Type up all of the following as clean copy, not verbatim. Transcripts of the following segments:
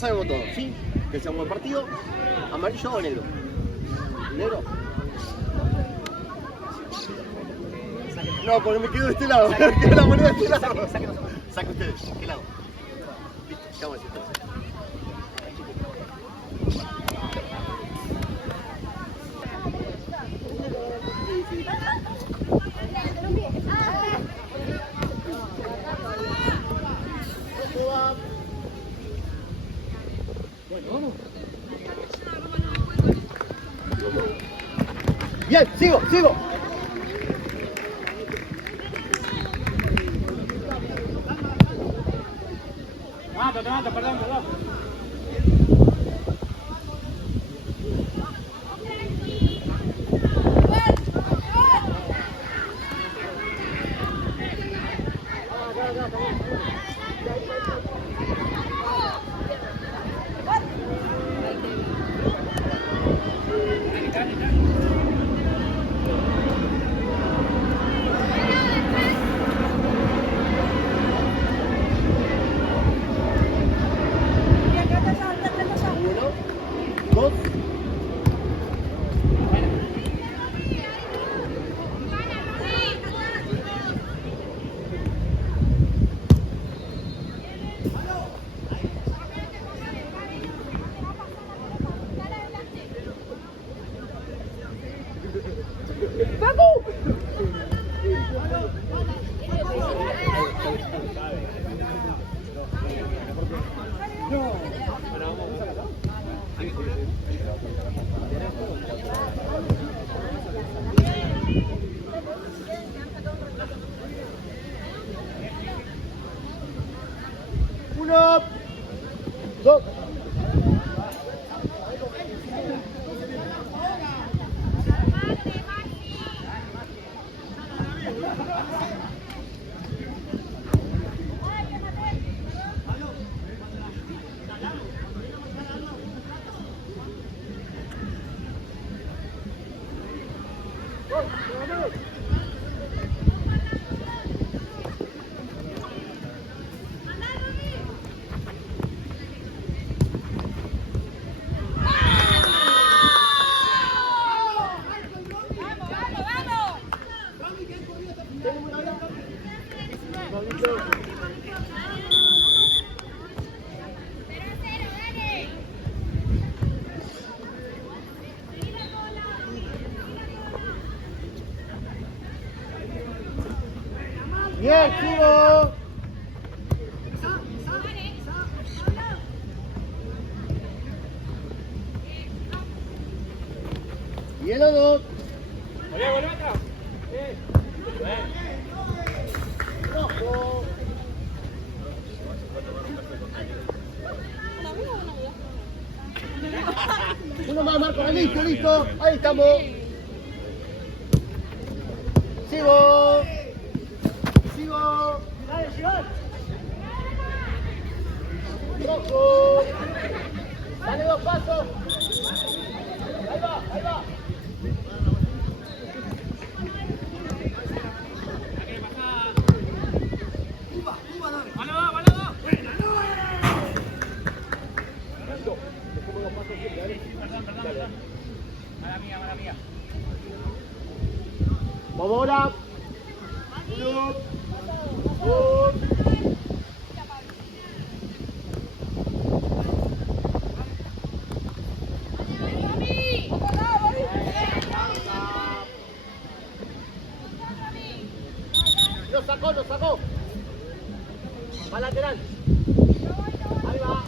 sabemos todo, ¿sí? Que sea un buen partido, amarillo o negro. ¿Negro? No, porque me quedo de este lado. Me quedo la moneda de este lado. Saque ustedes. ¿Qué lado? Listo, ¿qué vamos a decir entonces? Bueno, vamos. Bien, sigo. Te mato, perdón. Uno, dos. Bien, sigo. Y el dos. Volvé atrás. Rojo. Uno más, Marco. Listo. Ahí estamos. Sigo. Dale, Girón. Rojo. Dale 2 pasos. Ahí va. Mala mía. Vamos ahora. 1, 2. Lo sacó. Va lateral. Ahí va.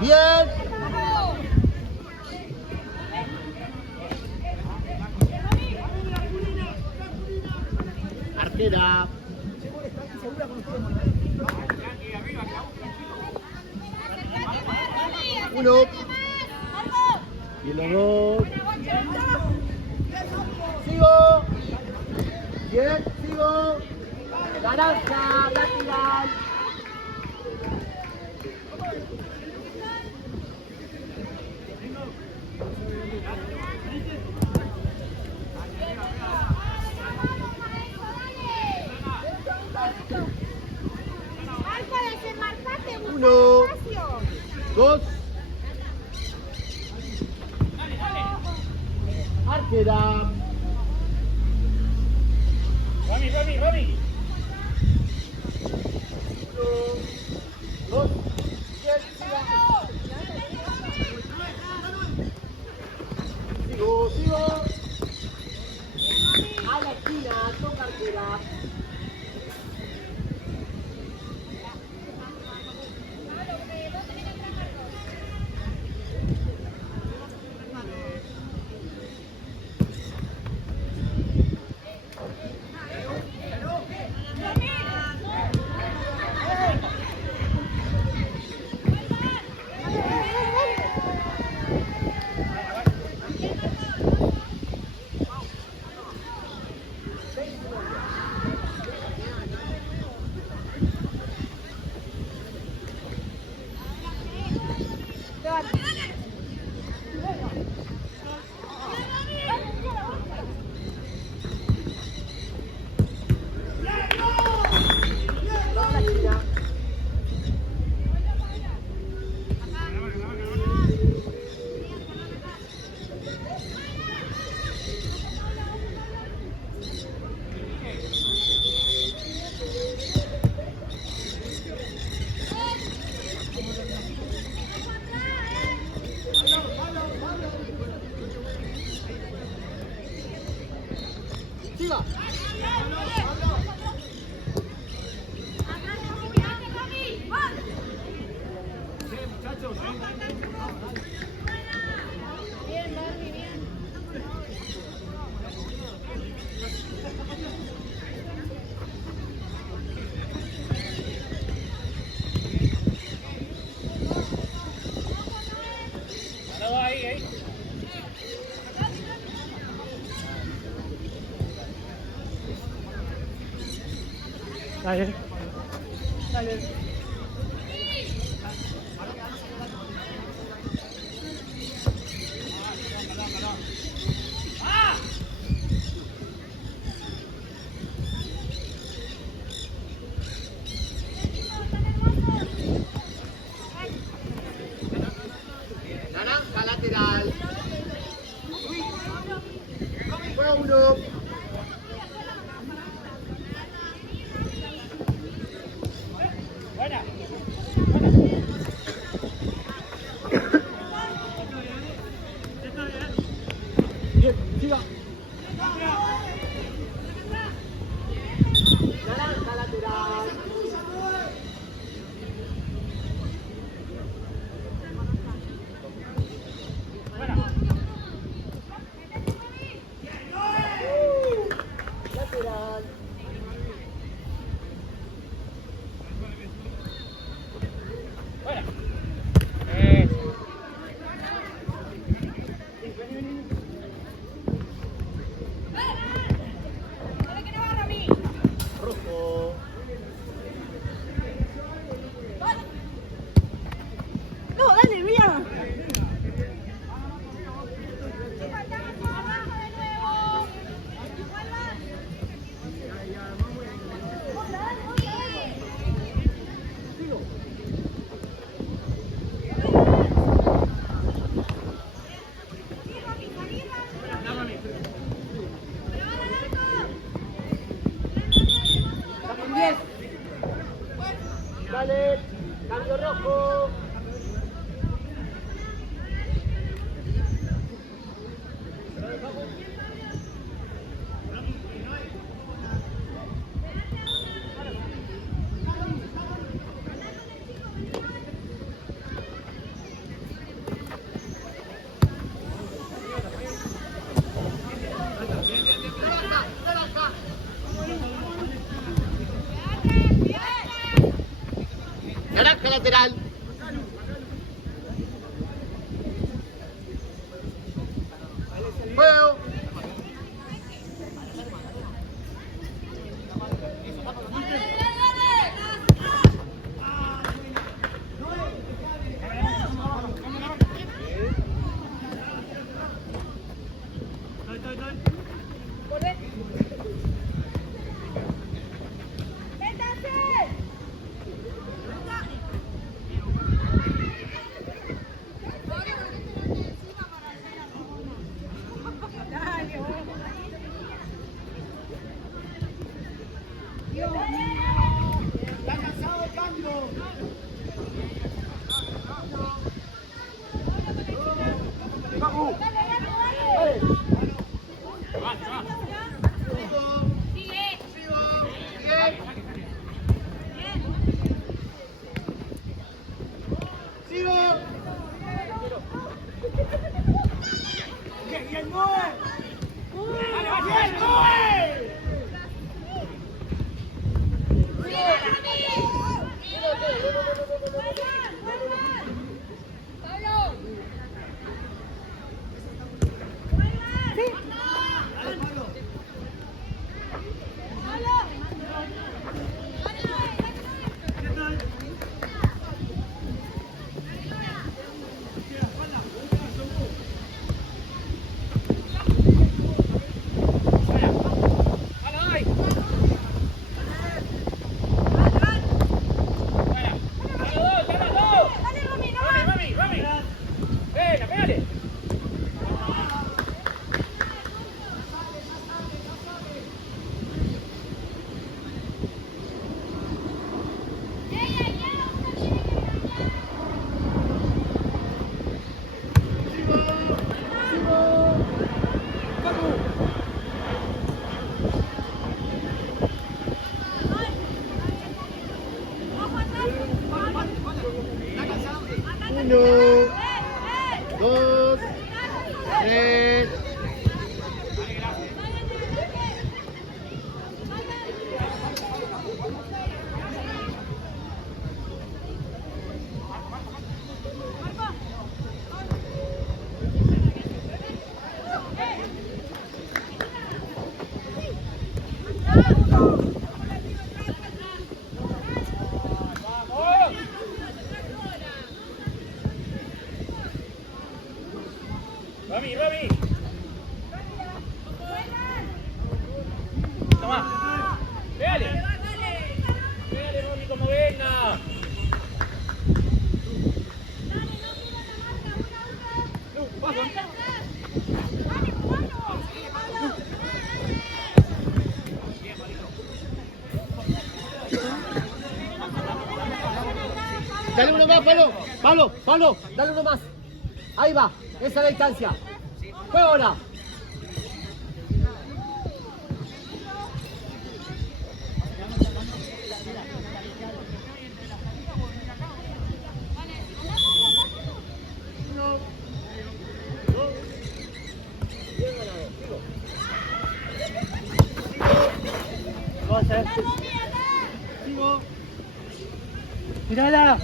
Bien. Arquera. Uno. Y los dos. Sigo. Bien, sigo. Naranja, lateral. Uno, dos, arquera. Romy, Romy, Romy. Uno, dos, bien, sigo, sigo. A la esquina, toca arquera. Siga. Ahí. Dale. Dale. Naranja, lateral. Juega uno. 1, 2, 3. Rami, Rami. Toma. Pégale. Pégale, Rami, como venga. Dale uno más, Pablo. Pablo, Pablo, dale uno más. Ahí va, esa es la distancia. Juega ahora. Mirala.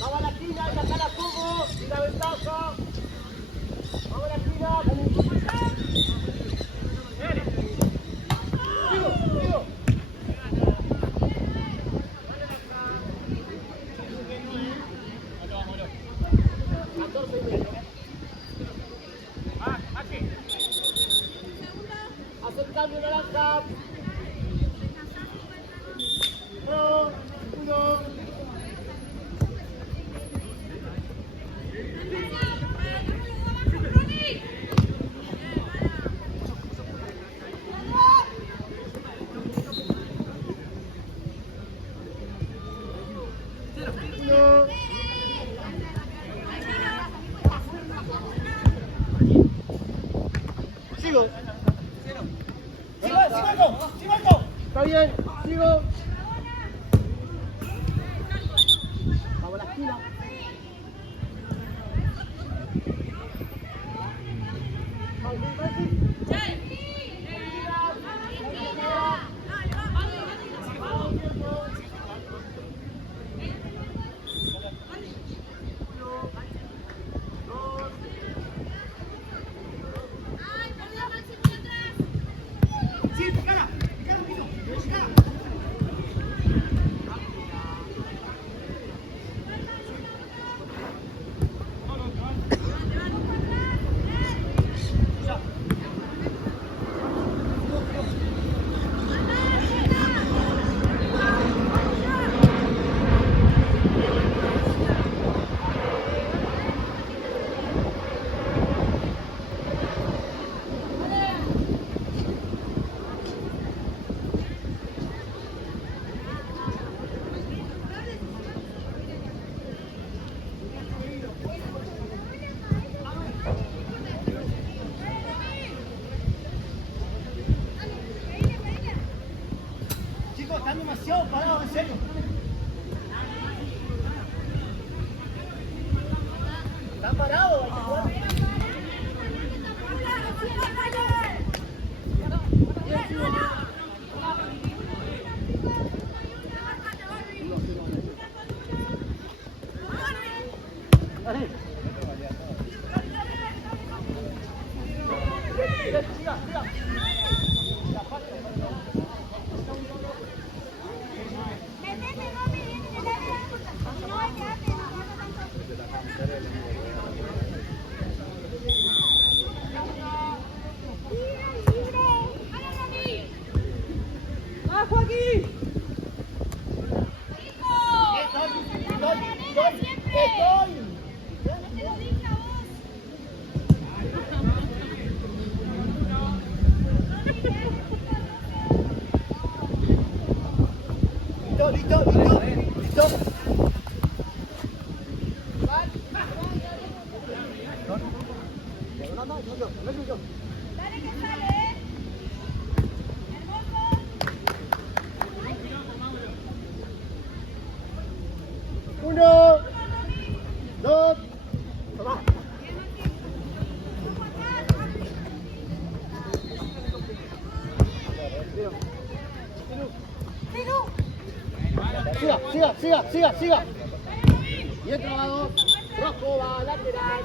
Vamos a la esquina, y acá la pongo. Y la ventaja. Vamos a la esquina. Sigo, sigo. Hace el cambio, naranja. 1. Sigo. Está bien, sigo. Vamos a la esquina. Están demasiado parados, en serio. Están parados, hay que jugar. Listo. Dale que sale, ¿eh? Hermoso. siga. Bien trabado. Rojo va, lateral.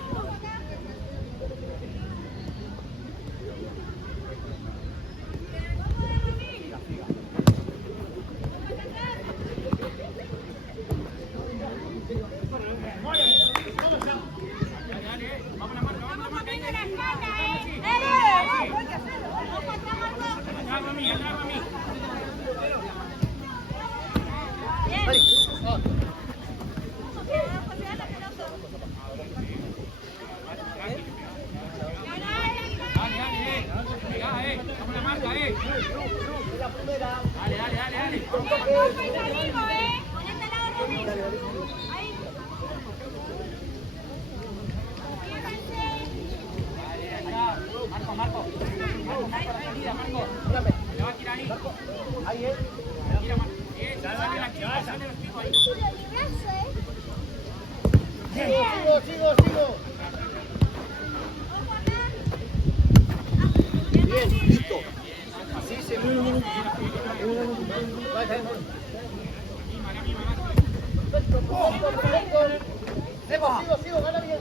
Sigo. Bien, listo. Así se Sigo, gana bien.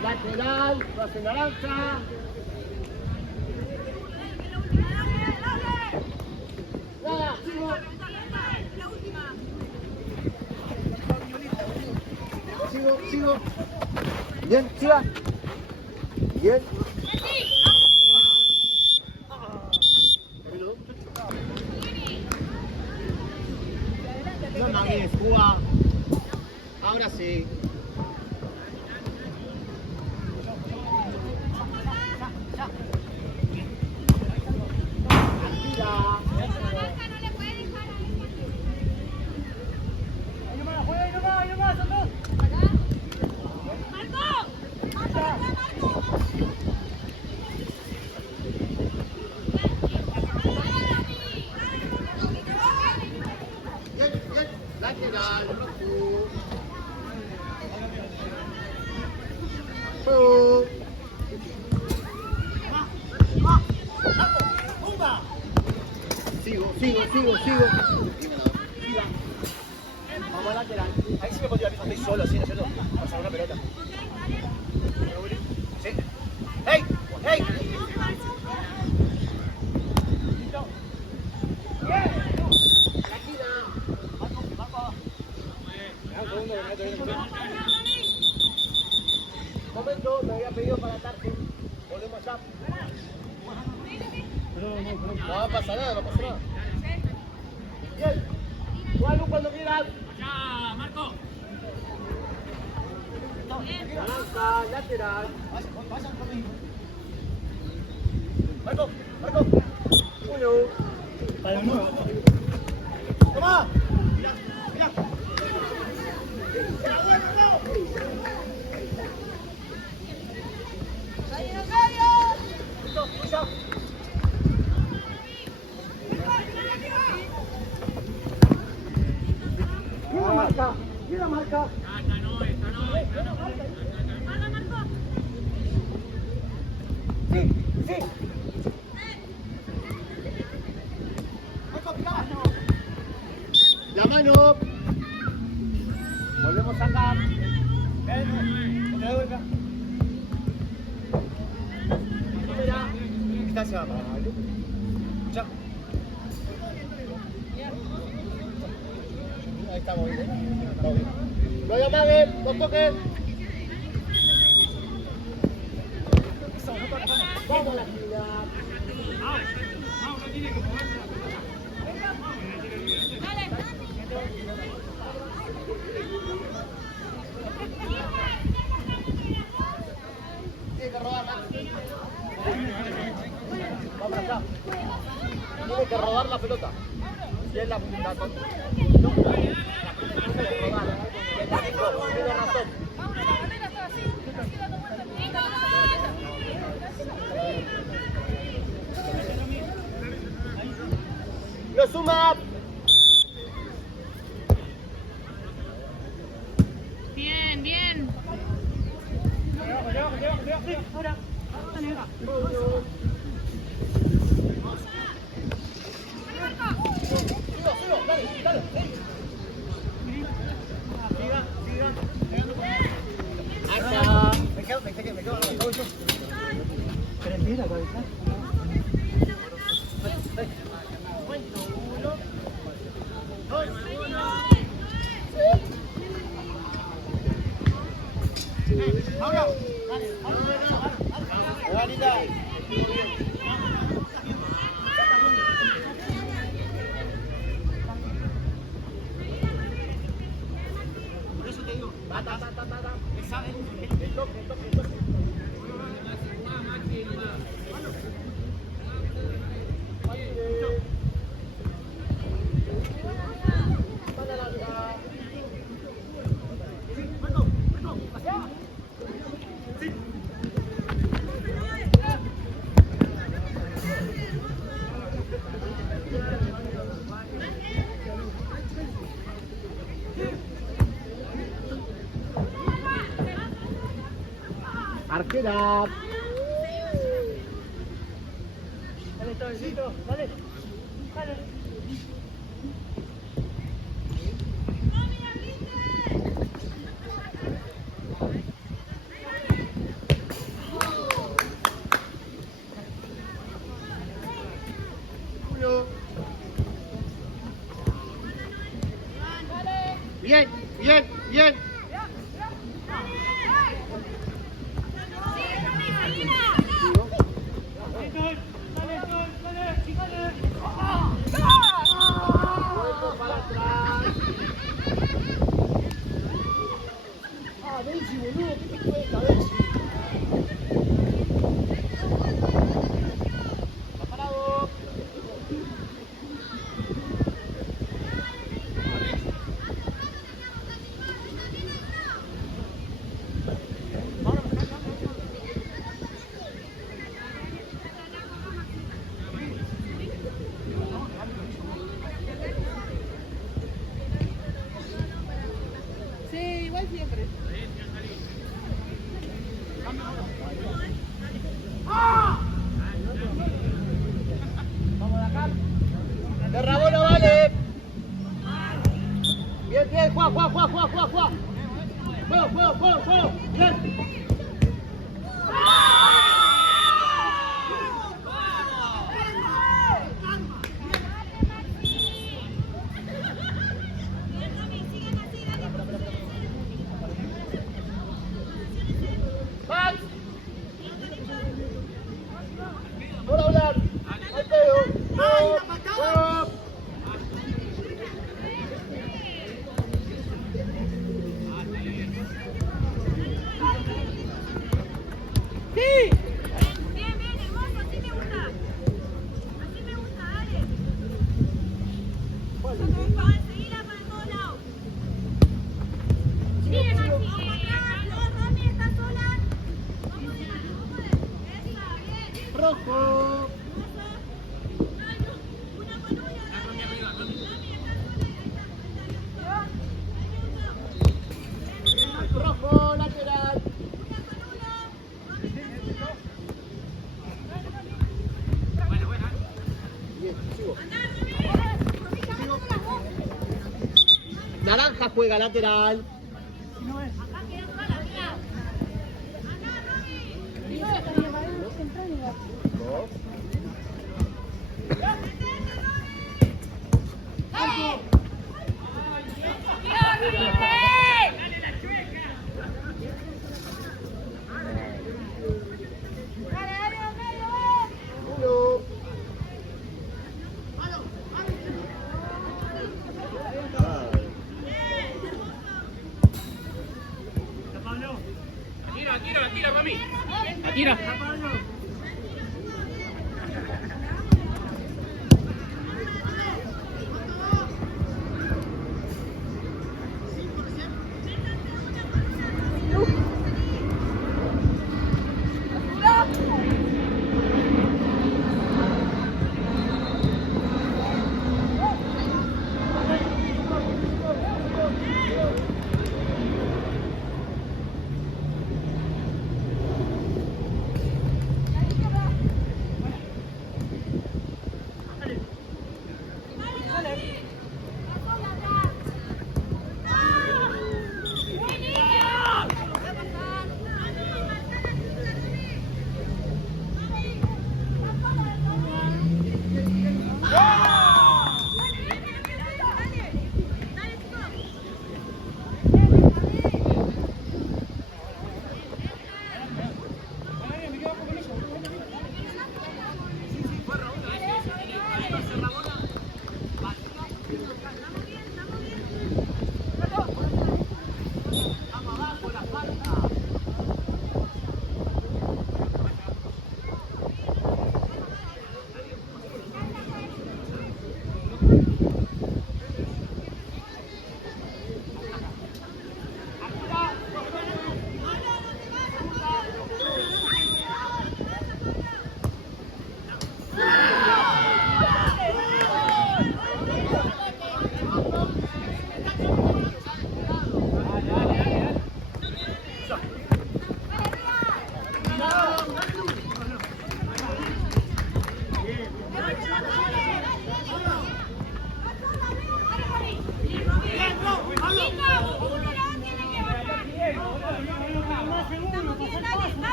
Lateral, pase naranja. Nada, sigo. Bien, siga. Bien. No nagues, Cuba. Ahora sí. Sigo. Vamos a lateral. Ahí sí me podría ir, estoy solo, así, ¿no es cierto? Pasar una pelota. Sí. ¡Hey! Momento, me había pedido para atarse. Volvemos allá. No va a pasar nada. Bien. Juan cuando quieras. ¡Ya, Marco! Naranja, lateral. Vaya conmigo. Marco. Uno. Para uno. Toma. Mira. Mira marca. Esta no. Sí. La mano. Volvemos acá. Distancia. Ya. Ahí estamos. No amaguen, no toquen. Vamos a la actividad. No tiene que moverse. Tiene que robar más. Vamos acá. Tiene que robar la pelota. Y es la punta. No, tiene que robar. Tiene razón. ¡Lo suma! Bien, bien. Ahora. Arquera. Dale, Torecito, dale. Dale. Bien, bien, bien. Para atrás. Ah, Benji, boludo, ¿qué te cuesta, Benji? Está parado. Sí, igual siempre. Vamos de acá. De Rabón no vale. Bien, bien, Juan. Juego. Bien. Max. Ahora hablar. Ahí pego. Juego. Sí. Bien, hermoso, así me gusta. Así me gusta, dale. Seguila para todos lados. Bien, Maxi. Rami está sola. Vamos de esa, bien. Rojo. Una con una. Rami está sola y ahí está. Rojo, lateral. Bien, sigo. Naranja juega lateral. Acá queda sola, mira. Acá, Rami. No.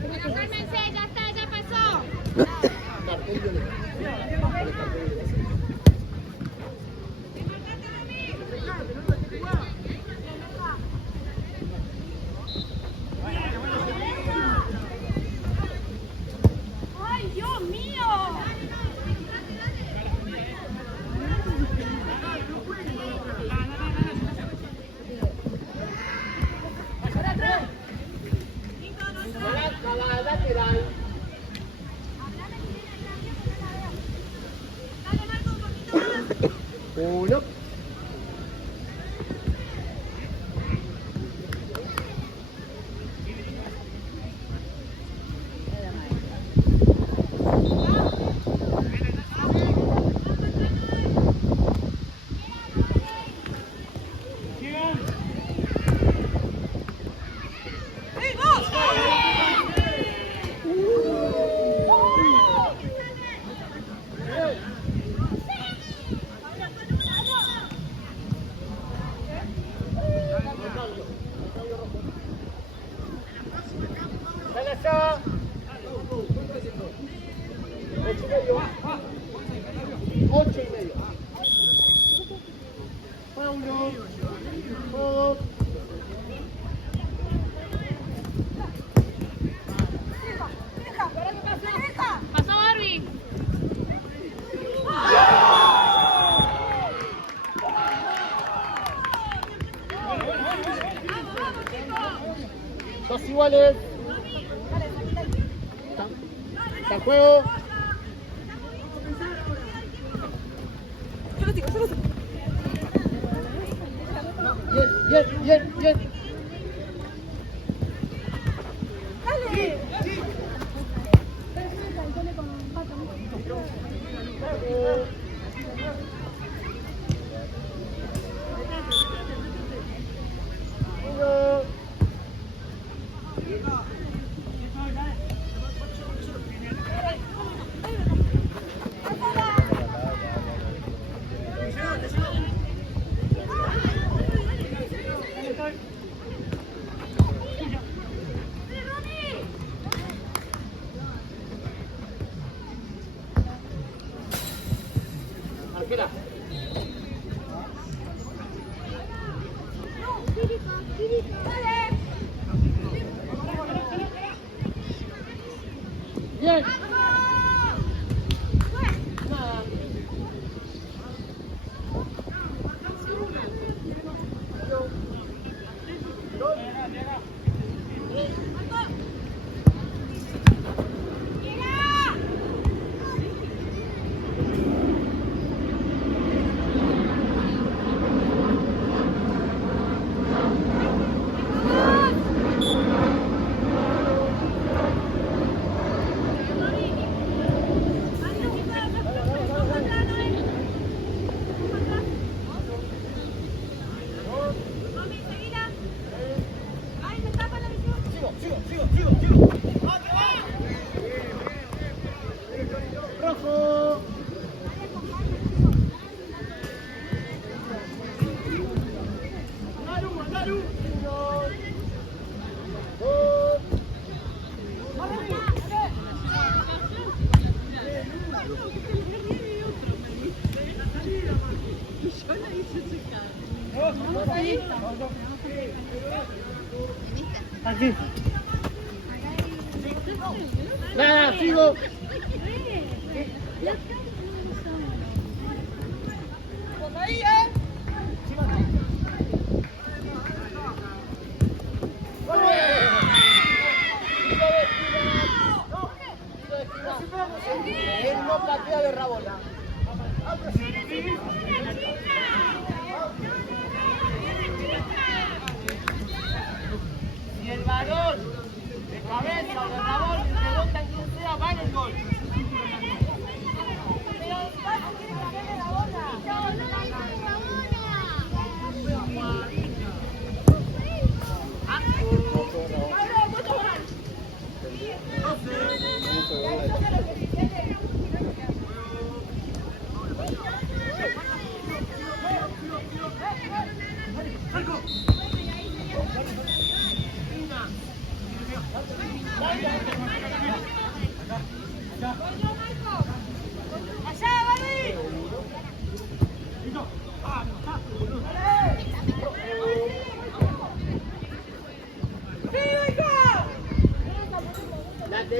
Bueno, cálmense, ya está, ya pasó. Cartel violeta. Vale, cartel violeta. ¡Ay, Dios mío! Dale, Marco, un poquito más. Uno. Dale allá. 8:30. Paulo. Dos. Pasó Barbie. Dos iguales. Está en juego. Bien. Uno. Arquera. Bien. Nada. Rojo. Dos. Aquí. Nada, sigo. Él no patea de rabola. Si el balón de cabeza o de rabón rebota en quien sea, va en el gol.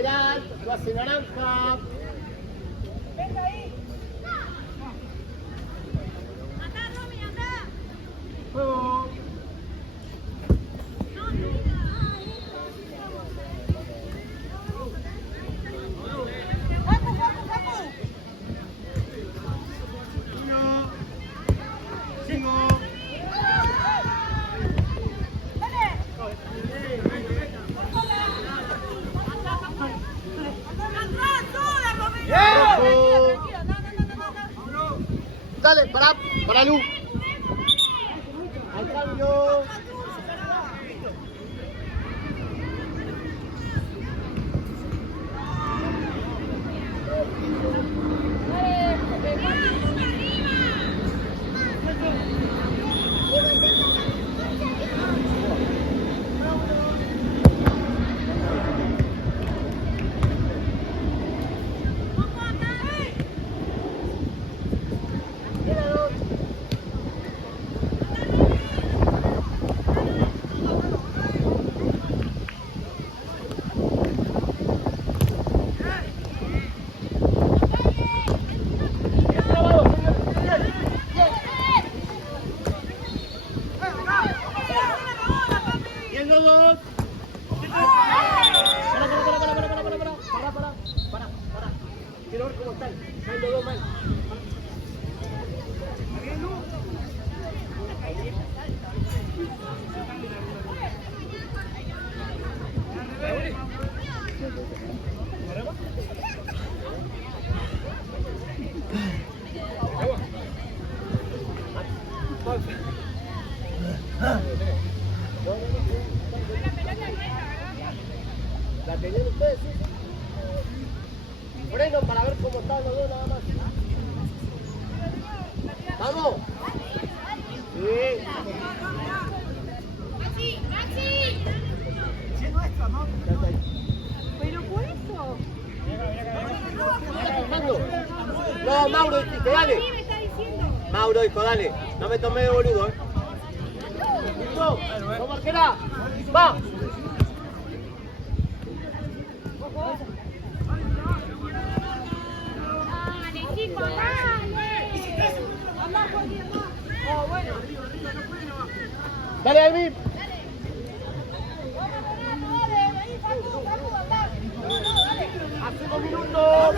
lateral, lo hace naranja. Venga ahí. Anda, Romy, anda. Juego. Saco, saco, saco. 1, 5. Dale. Atrás, sola, Romy. Tranquilo, no. Dale, para Lu. Al cambio. Bien, los dos. Para. Quiero ver cómo están. Están los dos mal. La tenían ustedes, sí. Freno para ver cómo están los dos nada más. ¡Vamos! Sí. Maxi, Maxi. Pero por eso. No, Mauro dijiste, dale. Sí, me está diciendo. Mauro dijo, dale. No me tomé de boludo, ¿Listo? ¿Cómo arquera? ¡Va! Dale, chico, dale. Anda, Jorge, anda. Oh, bueno. Dale, Alvin. Vamos, Renato, dale. Ahí, Facu, anda. Dale. A 5 minutos.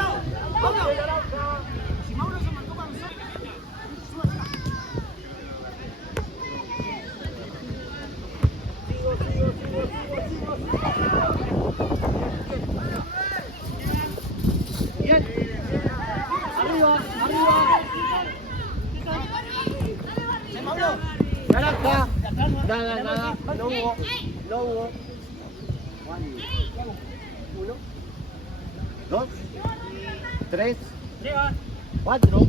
Vamos de naranja. Bien. Arriba. Naranja. Nada. No hubo. 1, 2, 3, 4.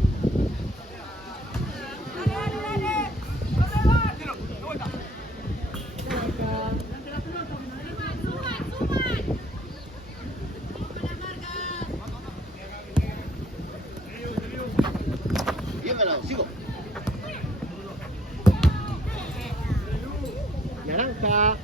Bien ganado, sigo. Naranja.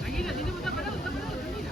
Tranquila, si no está parado, tranquila.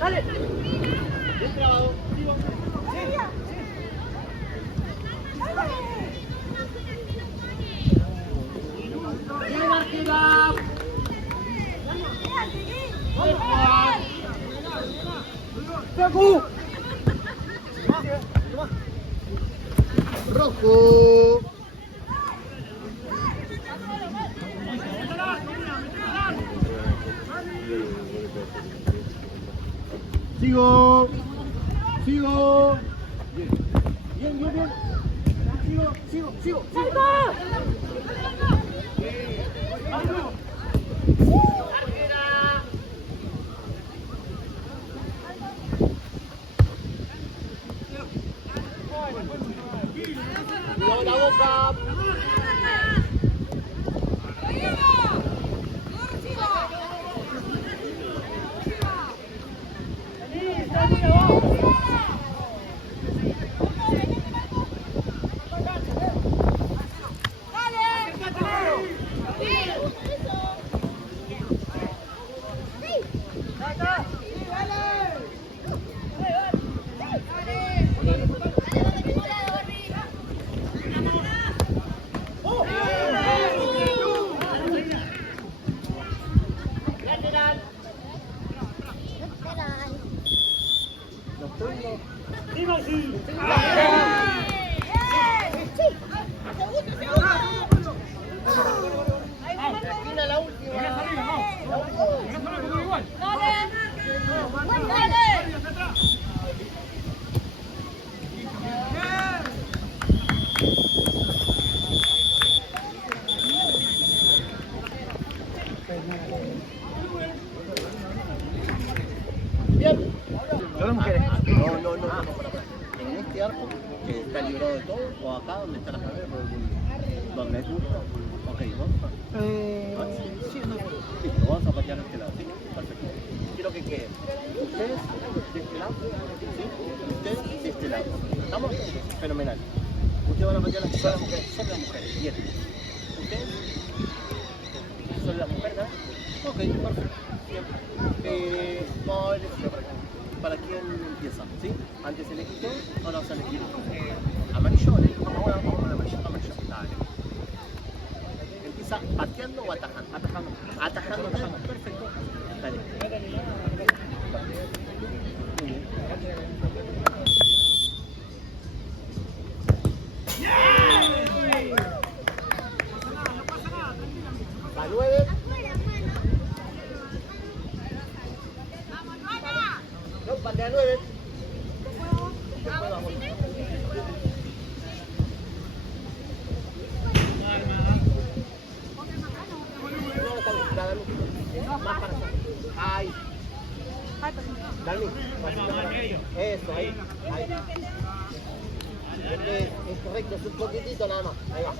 Dale. Bien trabado. Rojo. Sigo. Sigo. Bien, bien, bien. Sigo. Cuidado la boca. Bien. Solo mujeres. No. En este arco, que está librado de todo, o acá donde está la cadera, donde es justo. Ok, ¿vos? Sí, no. Listo, vamos a patear a este lado, ¿sí? Perfecto. Quiero que queden ustedes de este lado, ¿sí? Y ustedes de este lado. ¿Estamos? Fenomenal. Ustedes van a patear las mujeres, son las mujeres. Bien. ¿Ustedes? ¿Son las mujeres, ¿no? Ok, perfecto. Bien. Vamos a ver esto para acá. ¿Para quién empieza? ¿Sí? Antes elegiste, ahora vas a elegir amarillo. Vamos a amarillo. Dale. ¿Empieza pateando o atajando? Atajando. Perfecto. Dale. La 9. No, patea 9. Después vamos. No, está bien, Dani. Más para allá. Ahí. Dani, pasito para allá. Eso, ahí. Es correcto, es un poquitito nada más. Ahí va.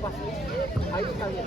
pase. Ahí está bien.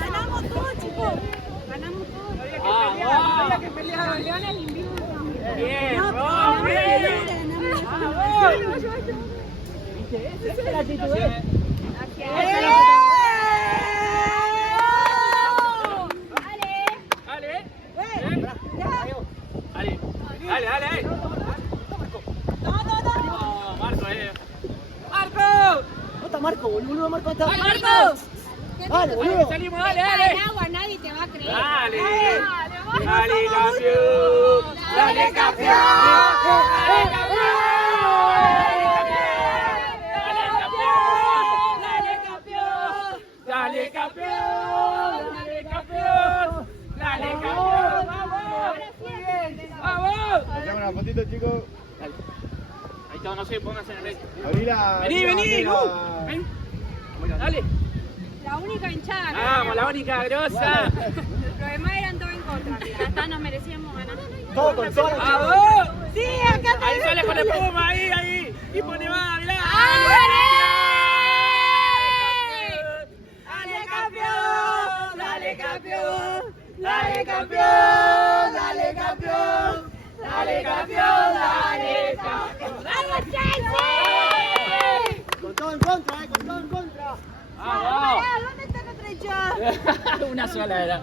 Ganamos todo, chicos. Ganamos todo. Había que pelear. Leones invictos. Bien, No, vamos, bien. Esa es la actitud, ¿eh? Dale. Dale. No. Marco, ¡Marco! ¿Dónde está Marco, boludo? Marco está. ¡Marcos! Dale, boludo. Salimos, dale. agua, nadie te va a creer. Dale, Dale, campeón. Dale, campeón. Dale, campeón. Vamos. Sacame una fotito, chicos. Ahí está, no sé, pónganse en el medio. Abrila. Vení. Ven. Dale. La única hinchada. Vamos, la única grosa. Los demás eran todos en contra. Ya está, nos merecíamos ganar. Todo con toda la ¡Vamos! Sí, acá te Ahí sale con el puma, ahí. Y pone más, mirá. ¡Dale, campeón! ¡Dale, campeón! ¡Dale, campeón! ¡Dale, campeón! ¡Dale, campeón! ¡Dale, campeón! ¡Vamos, Chelsea! Con todo en contra, con todo en contra. ¡Vamos! ¿Dónde está nuestra hinchada? Una sola era.